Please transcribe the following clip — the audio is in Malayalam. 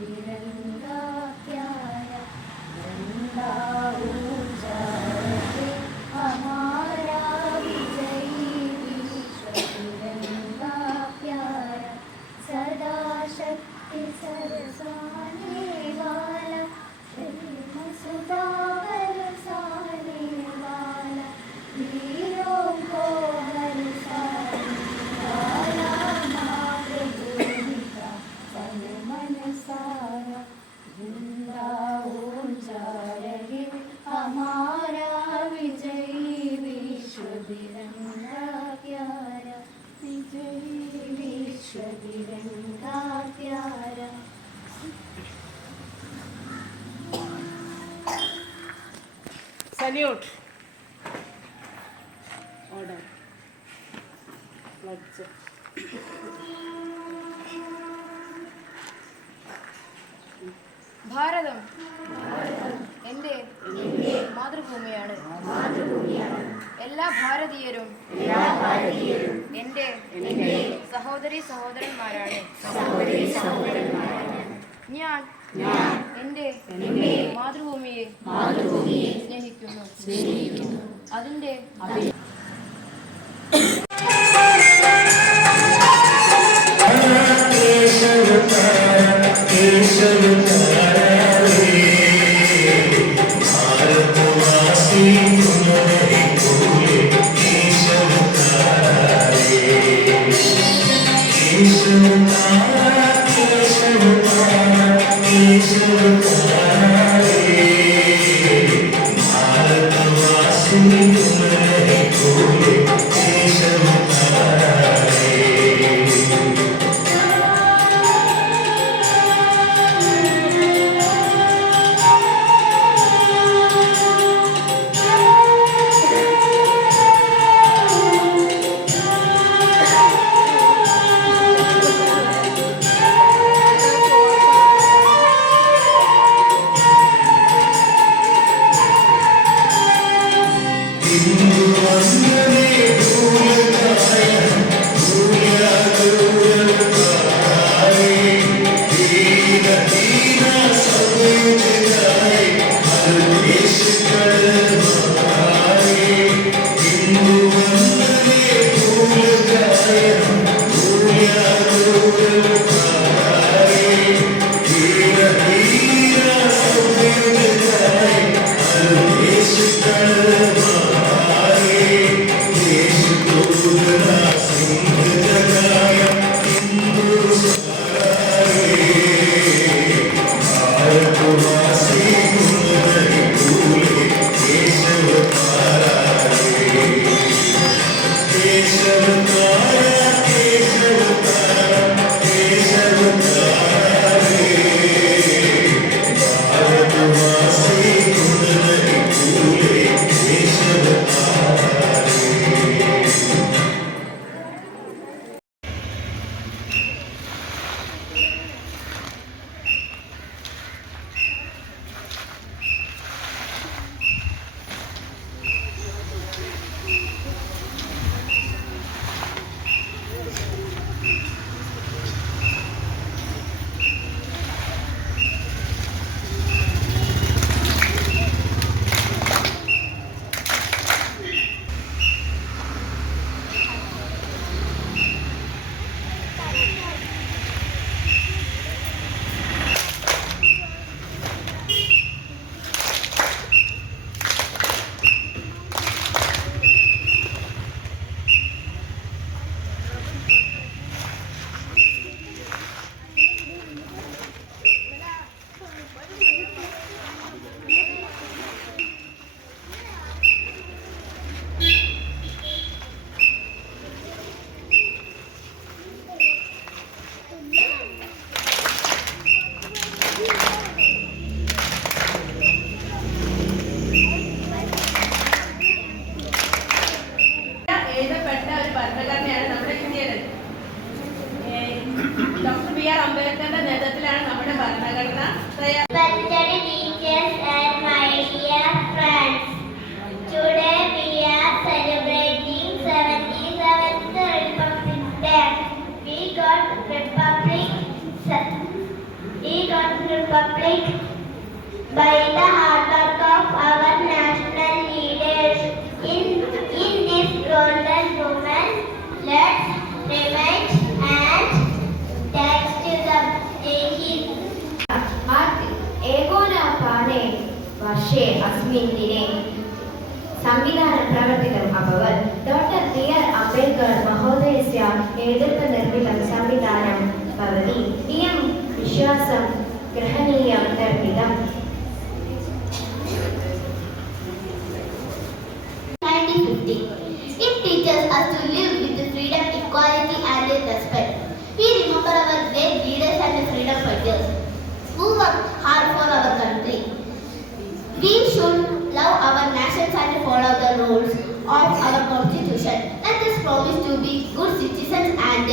तिरंगा प्यारा झंडा ऊंचा रहे हमारा विजयी विश्व तिरंगा प्यारा सदा शक्ति सरसाने वाला प्रेम सुधा बरसाने वाला वीरों को बरसाने वाला मातृभूमि का तन मन सारा झंडा ऊंचा रहे हमारा विजयी विश्व तिरंगा प्यारा विजयी विश्व तिरंगा प्यारा. Salute. Order. Pledge. ഭാരതം എൻ്റെ മാതൃഭൂമിയാണ്. എല്ലാ ഭാരതീയരും എൻ്റെ സഹോദരി സഹോദരന്മാരാണ്. ഞാൻ എൻ്റെ മാതൃഭൂമിയെ സ്നേഹിക്കുന്നു. അതിൻ്റെ We got विषये अस्मिन् दिने संविधानप्रवर्तितम् अभवत्। Doctor B R. अम्बेड्कर् महोदयस्य नेतृत्वनिर्मितं संविधानं भवति। इयं विश्वासं ग्रहणीयं निर्मितम्। 1950. It teaches us to live with freedom, equality and respect. We remember our great leaders and freedom fighters who worked hard for our country. We should love our nations and follow the rules of our constitution. Let us promise to be good citizens and